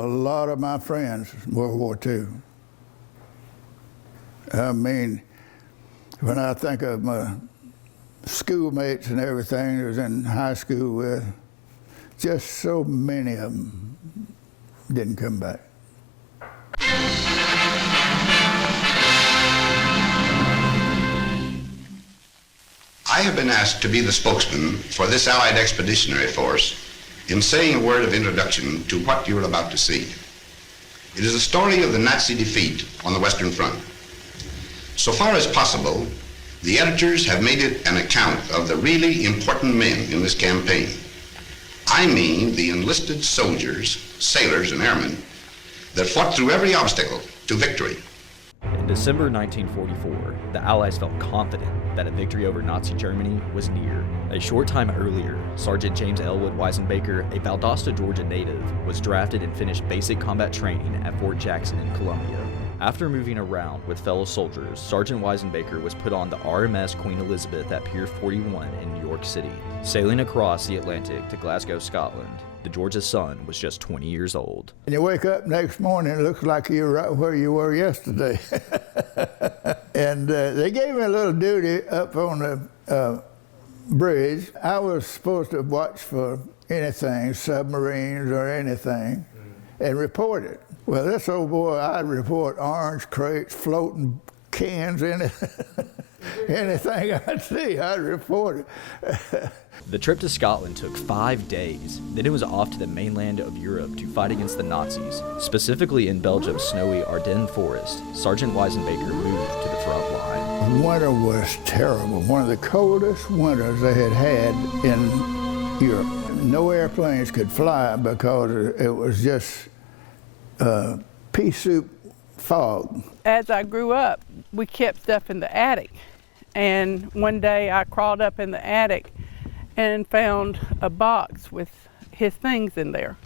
A lot of my friends, World War II. I mean, when I think of my schoolmates and everything I was in high school with, just so many of them didn't come back. I have been asked to be the spokesman for this Allied Expeditionary Force in saying a word of introduction to what you're about to see. It is a story of the Nazi defeat on the Western Front. So far as possible, the editors have made it an account of the really important men in this campaign. I mean the enlisted soldiers, sailors, and airmen that fought through every obstacle to victory. In December 1944, the Allies felt confident that a victory over Nazi Germany was near. A short time earlier, Sergeant James Elwood Wisenbaker, a Valdosta, Georgia native, was drafted and finished basic combat training at Fort Jackson in Columbia. After moving around with fellow soldiers, Sergeant Wisenbaker was put on the RMS Queen Elizabeth at Pier 41 in New York City. Sailing across the Atlantic to Glasgow, Scotland, the Georgia sun was just 20 years old. And you wake up next morning, it looks like you're right where you were yesterday. And they gave me a little duty up on the bridge. I was supposed to watch for anything, submarines or anything, and report it. Well, this old boy, I'd report orange crates, floating cans, anything I'd see, I'd report it. The trip to Scotland took 5 days. Then it was off to the mainland of Europe to fight against the Nazis. Specifically in Belgium's snowy Ardennes forest, Sergeant Wisenbaker moved to the front line. Winter was terrible. One of the coldest winters they had in Europe. No airplanes could fly because it was just pea soup fog. As I grew up, we kept stuff in the attic. And one day I crawled up in the attic and found a box with his things in there.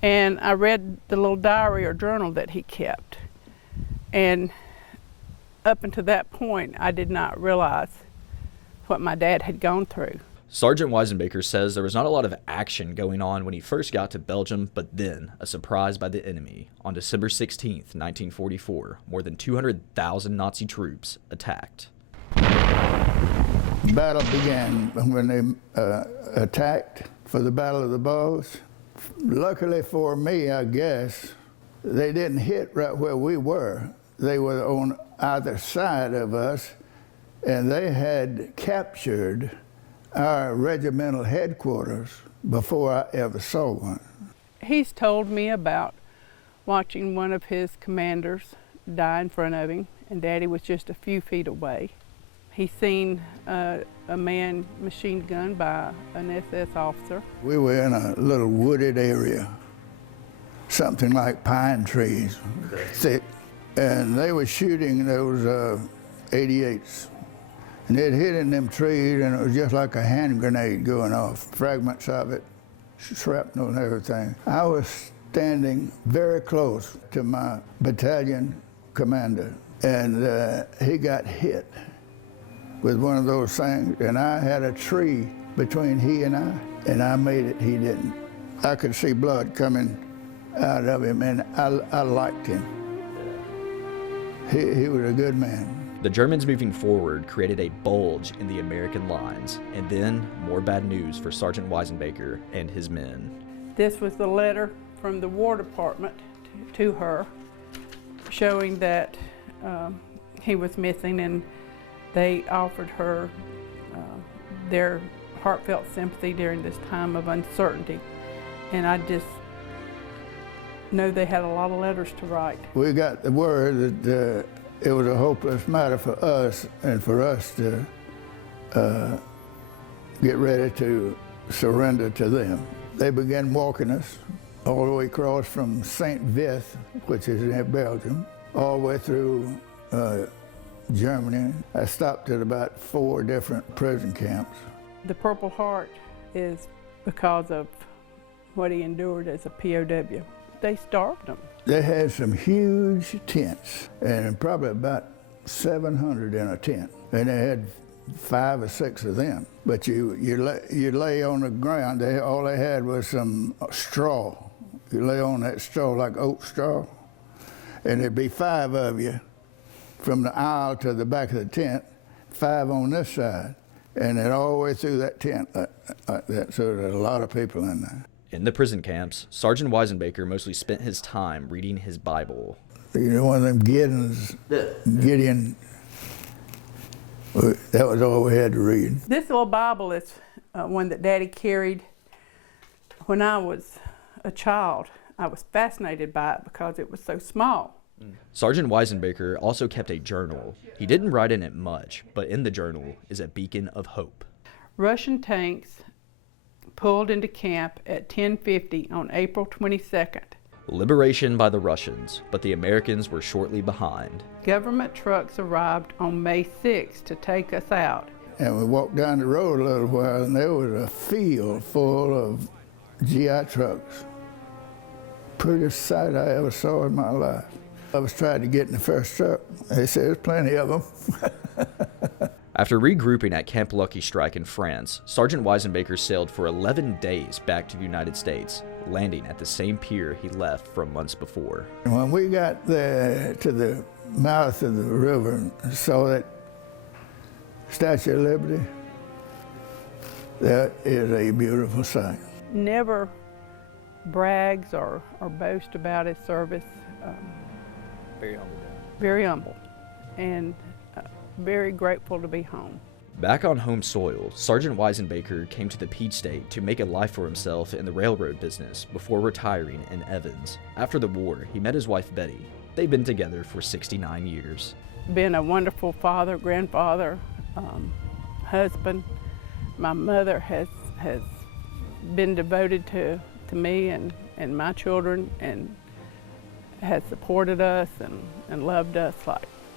And I read the little diary or journal that he kept. And up until that point, I did not realize what my dad had gone through. Sergeant Wisenbaker says there was not a lot of action going on when he first got to Belgium, but then a surprise by the enemy. On December 16th, 1944, more than 200,000 Nazi troops attacked. The battle began when they attacked for the Battle of the Bulge. Luckily for me, I guess, they didn't hit right where we were. They were on either side of us, and they had captured our regimental headquarters before I ever saw one. He's told me about watching one of his commanders die in front of him, and Daddy was just a few feet away. He's seen a man machine gunned by an SS officer. We were in a little wooded area, something like pine trees, thick, and they were shooting those 88s. And it hit in them trees, and it was just like a hand grenade going off. Fragments of it, shrapnel and everything. I was standing very close to my battalion commander, and he got hit with one of those things, and I had a tree between he and I made it, he didn't. I could see blood coming out of him, and I liked him. He was a good man. The Germans moving forward created a bulge in the American lines, and then more bad news for Sergeant Wisenbaker and his men. This was the letter from the War Department to her, showing that he was missing, and they offered her their heartfelt sympathy during this time of uncertainty. And I just know they had a lot of letters to write. We got the word that it was a hopeless matter for us and for us to get ready to surrender to them. They began walking us all the way across from St. Vith, which is in Belgium, all the way through Germany. I stopped at about 4 different prison camps. The Purple Heart is because of what he endured as a POW. They starved him. They had some huge tents, and probably about 700 in a tent, and they had 5 or 6 of them. But you lay on the ground. All they had was some straw You lay on that straw like oat straw, and there'd be 5 of you from the aisle to the back of the tent, 5 on this side, and then all the way through that tent like that, so there's a lot of people in there. In the prison camps, Sergeant Wisenbaker mostly spent his time reading his Bible. You know, one of them Gideon, that was all we had to read. This little Bible is one that Daddy carried when I was a child. I was fascinated by it because it was so small. Sergeant Wisenbaker also kept a journal. He didn't write in it much, but in the journal is a beacon of hope. Russian tanks pulled into camp at 10:50 on April 22nd. Liberation by the Russians, but the Americans were shortly behind. Government trucks arrived on May 6th to take us out. And we walked down the road a little while, and there was a field full of GI trucks. Prettiest sight I ever saw in my life. I was trying to get in the first truck. They said there's plenty of them. After regrouping at Camp Lucky Strike in France, Sergeant Wisenbaker sailed for 11 days back to the United States, landing at the same pier he left from months before. And when we got there to the mouth of the river and saw that Statue of Liberty, that is a beautiful sight. Never brags or boast about his service. Very humble. Very humble and very grateful to be home. Back on home soil, Sergeant Wisenbaker came to the Peach State to make a life for himself in the railroad business before retiring in Evans. After the war, he met his wife Betty. They've been together for 69 years. Been a wonderful father, grandfather, husband. My mother has been devoted to me and my children, and has supported us and loved us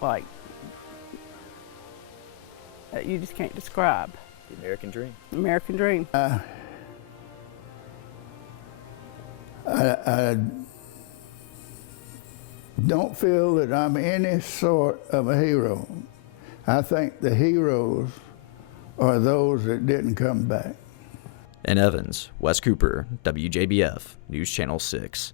like that you just can't describe. The American dream. American dream. I don't feel that I'm any sort of a hero. I think the heroes are those that didn't come back. In Evans, Wes Cooper, WJBF, News Channel 6.